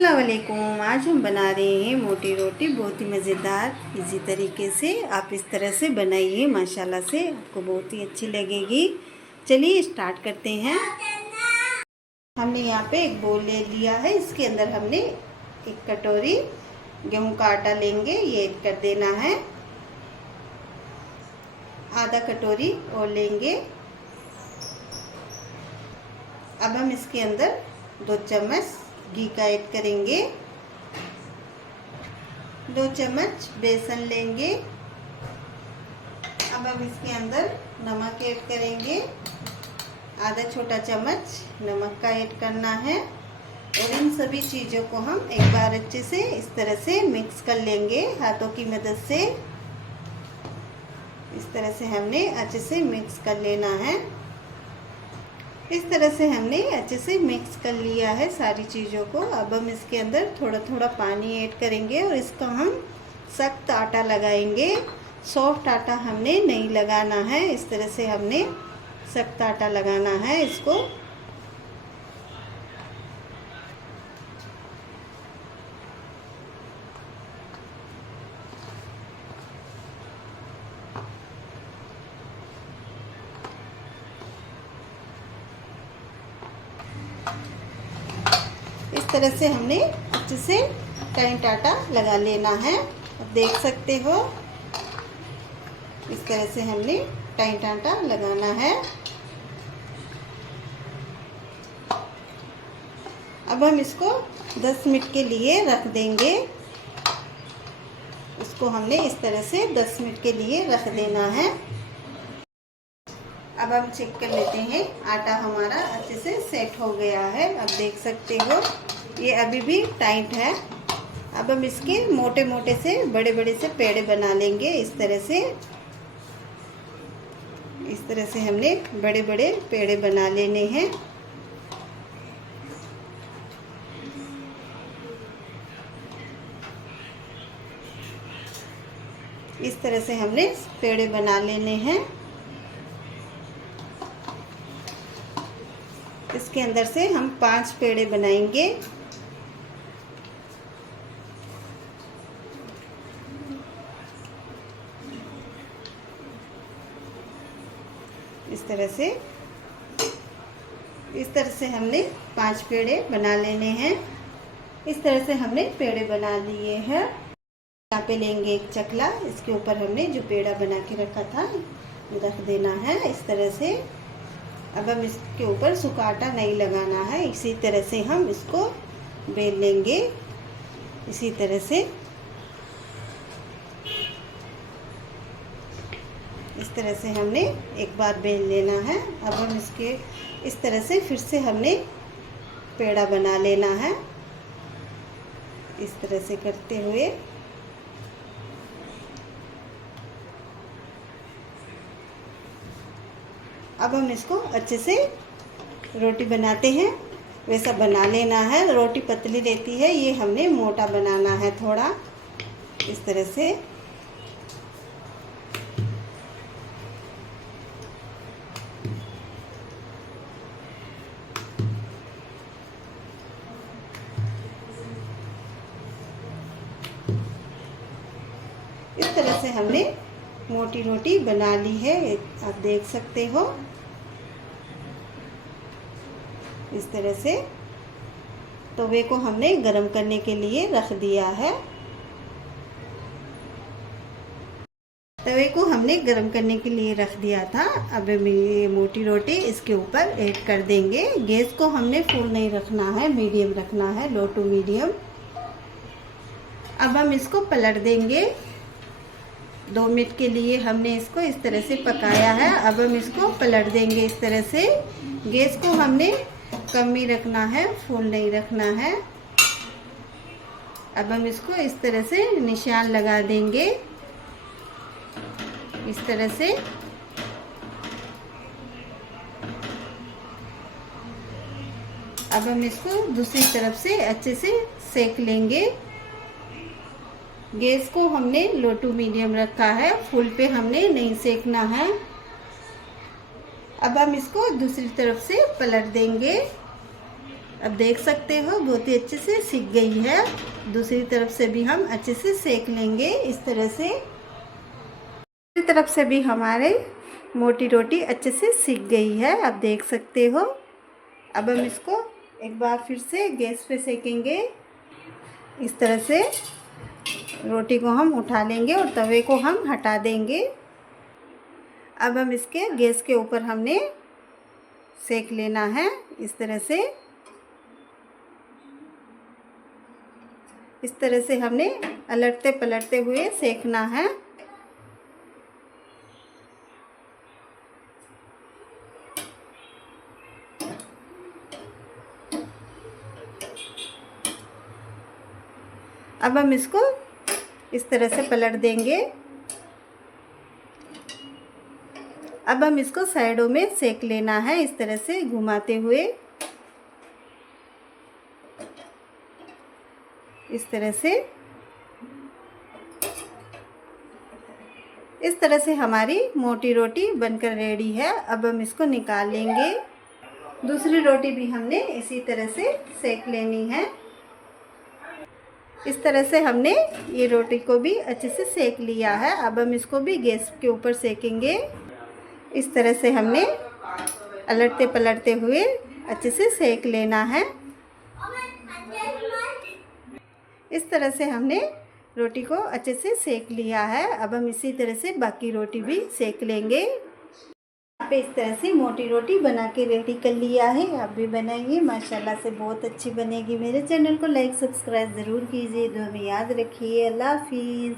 अस्सलामुअलैकुम। आज हम बना रहे हैं मोटी रोटी, बहुत ही मज़ेदार इजी तरीके से। आप इस तरह से बनाइए, माशाल्लाह से आपको बहुत ही अच्छी लगेगी। चलिए स्टार्ट करते हैं। हमने यहाँ पे एक बोल ले लिया है, इसके अंदर हमने एक कटोरी गेहूं का आटा लेंगे, ये ऐड कर देना है। आधा कटोरी और लेंगे। अब हम इसके अंदर 2 चम्मच घी का ऐड करेंगे, 2 चम्मच बेसन लेंगे। अब हम इसके अंदर नमक ऐड करेंगे, आधा छोटा चम्मच नमक का ऐड करना है। और इन सभी चीज़ों को हम एक बार अच्छे से इस तरह से मिक्स कर लेंगे हाथों की मदद से। इस तरह से हमने अच्छे से मिक्स कर लेना है। इस तरह से हमने अच्छे से मिक्स कर लिया है सारी चीज़ों को। अब हम इसके अंदर थोड़ा थोड़ा पानी ऐड करेंगे और इसका हम सख्त आटा लगाएंगे। सॉफ्ट आटा हमने नहीं लगाना है, इस तरह से हमने सख्त आटा लगाना है इसको। इस तरह से हमने अच्छे से टाइट आटा लगा लेना है। अब देख सकते हो, इस तरह से हमने टाइट आटा लगाना है। अब हम इसको 10 मिनट के लिए रख देंगे। इसको हमने इस तरह से 10 मिनट के लिए रख देना है। अब हम चेक कर लेते हैं, आटा हमारा अच्छे से सेट हो गया है। अब देख सकते हो ये अभी भी टाइट है। अब हम इसके मोटे मोटे से बड़े बड़े से पेड़े बना लेंगे। इस तरह से हमने बड़े बड़े पेड़े बना लेने हैं। इस तरह से हमने पेड़े बना लेने हैं। इसके अंदर से हम 5 पेड़े बनाएंगे। इस तरह से हमने 5 पेड़े बना लेने हैं। इस तरह से हमने पेड़े बना लिए हैं। यहाँ पे लेंगे एक चकला, इसके ऊपर हमने जो पेड़ा बना के रखा था रख देना है इस तरह से। अब हम इसके ऊपर सूखा आटा नहीं लगाना है, इसी तरह से हम इसको बेल लेंगे। इसी तरह से इस तरह से हमने एक बार बेल लेना है। अब हम इसके इस तरह से फिर से हमने पेड़ा बना लेना है, इस तरह से करते हुए। अब हम इसको अच्छे से रोटी बनाते हैं वैसा बना लेना है। रोटी पतली रहती है, ये हमने मोटा बनाना है थोड़ा, इस तरह से। इस तरह से हमने मोटी रोटी बना ली है, आप देख सकते हो। इस तरह से तवे को हमने गरम करने के लिए रख दिया है। तवे को हमने गरम करने के लिए रख दिया था। अब ये मोटी रोटी इसके ऊपर ऐड कर देंगे। गैस को हमने फुल नहीं रखना है, मीडियम रखना है, लो टू मीडियम। अब हम इसको पलट देंगे। 2 मिनट के लिए हमने इसको इस तरह से पकाया है। अब हम इसको पलट देंगे इस तरह से। गैस को हमने कम ही रखना है, फुल नहीं रखना है। अब हम इसको इस तरह से निशान लगा देंगे, इस तरह से। अब हम इसको दूसरी तरफ से अच्छे से सेक लेंगे। गैस को हमने लो टू मीडियम रखा है, फुल पे हमने नहीं सेकना है। अब हम इसको दूसरी तरफ से पलट देंगे। अब देख सकते हो बहुत ही अच्छे से सिक गई है। दूसरी तरफ से भी हम अच्छे से सेक लेंगे इस तरह से। दूसरी तरफ से भी हमारे मोटी रोटी अच्छे से सिक गई है, आप देख सकते हो। अब हम इसको एक बार फिर से गैस पे सेकेंगे। इस तरह से रोटी को हम उठा लेंगे और तवे को हम हटा देंगे। अब हम इसके गैस के ऊपर हमने सेक लेना है इस तरह से। इस तरह से हमने अलटते पलटते हुए सेकना है। अब हम इसको इस तरह से पलट देंगे। अब हम इसको साइडों में सेक लेना है इस तरह से घुमाते हुए। इस तरह से हमारी मोटी रोटी बनकर रेडी है। अब हम इसको निकाल लेंगे। दूसरी रोटी भी हमने इसी तरह से सेक लेनी है। इस तरह से हमने ये रोटी को भी अच्छे से सेक लिया है। अब हम इसको भी गैस के ऊपर सेकेंगे। इस तरह से हमने अलटते पलटते हुए अच्छे से सेक लेना है। इस तरह से हमने रोटी को अच्छे से सेक लिया है। अब हम इसी तरह से बाकी रोटी भी सेक लेंगे। यहाँ पे इस तरह से मोटी रोटी बना के रेडी कर लिया है। आप भी बनाइए, माशाल्लाह से बहुत अच्छी बनेगी। मेरे चैनल को लाइक सब्सक्राइब ज़रूर कीजिए। दुआ में याद रखिए। अल्लाह हाफिज़।